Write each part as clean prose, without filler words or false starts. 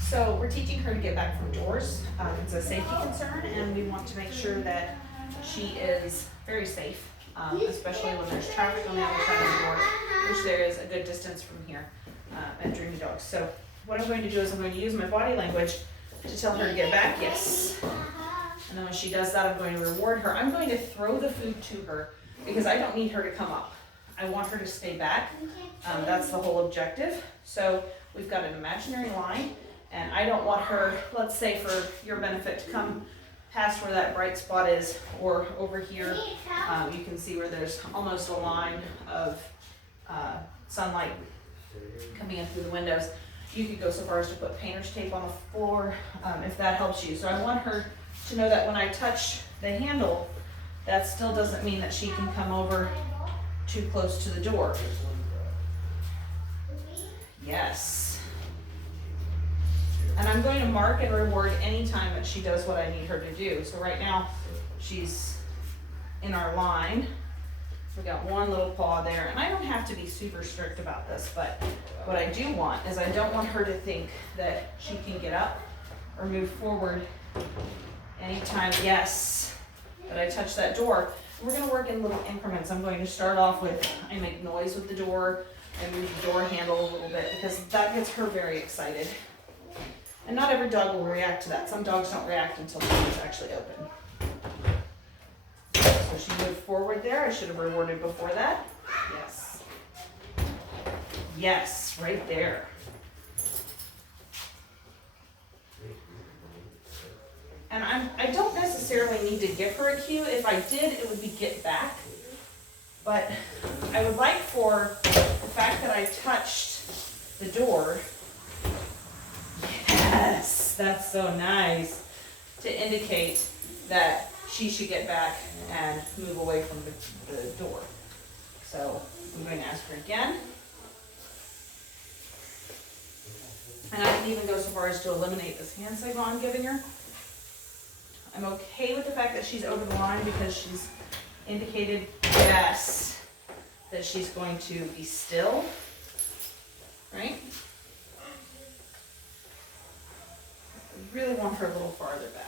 So we're teaching her to get back from doors. It's a safety concern, and we want to make sure that she is very safe, especially when there's traffic on the other side of the door, which there is a good distance from here at Dreamy Dogs. So what I'm going to do is I'm going to use my body language to tell her to get back, yes. And then when she does that, I'm going to reward her. I'm going to throw the food to her because I don't need her to come up. I want her to stay back. That's the whole objective. So we've got an imaginary line, and I don't want her, let's say for your benefit, to come past where that bright spot is, or over here. You can see where there's almost a line of sunlight coming in through the windows. You could go so far as to put painter's tape on the floor, if that helps you. So I want her to know that when I touch the handle, that still doesn't mean that she can come over too close to the door. Yes. And I'm going to mark and reward any time that she does what I need her to do. So right now, she's in our line. We got one little paw there, and I don't have to be super strict about this, but what I do want is I don't want her to think that she can get up or move forward anytime, yes, that I touch that door. We're gonna work in little increments. I'm going to start off with, I make noise with the door, I move the door handle a little bit because that gets her very excited. And not every dog will react to that. Some dogs don't react until the door is actually open. So she moved forward there. I should have rewarded before that. Yes. Yes, right there. And I don't necessarily need to give her a cue. If I did, it would be get back. But I would like for the fact that I touched the door, yes, that's so nice, to indicate that she should get back and move away from the door. So I'm going to ask her again. And I can even go so far as to eliminate this hand signal I'm giving her. I'm okay with the fact that she's over the line because she's indicated, yes, that she's going to be still, right? I really want her a little farther back.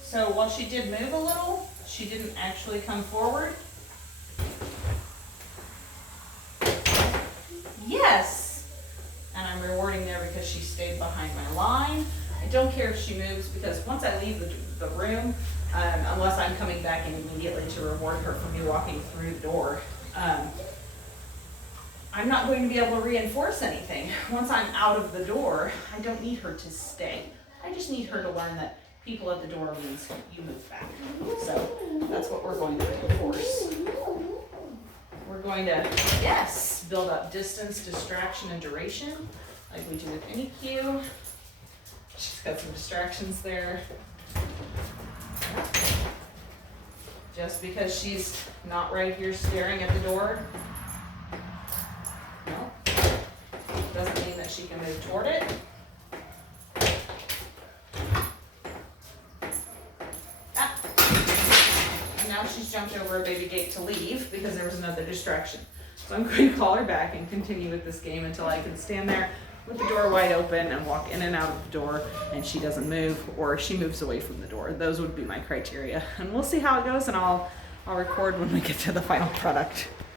So while she did move a little, she didn't actually come forward. Yes! And I'm rewarding there because she stayed behind my line. I don't care if she moves because once I leave the room, unless I'm coming back in immediately to reward her for me walking through the door, I'm not going to be able to reinforce anything. Once I'm out of the door, I don't need her to stay. I just need her to learn that people at the door means you move back. So that's what we're going to reinforce. We're going to, yes, build up distance, distraction, and duration, like we do with any cue. She's got some distractions there. Just because she's not right here staring at the door, no, doesn't mean that she can move toward it. Now she's jumped over a baby gate to leave because there was another distraction. So I'm going to call her back and continue with this game until I can stand there with the door wide open and walk in and out of the door and she doesn't move or she moves away from the door. Those would be my criteria. And we'll see how it goes, and I'll record when we get to the final product.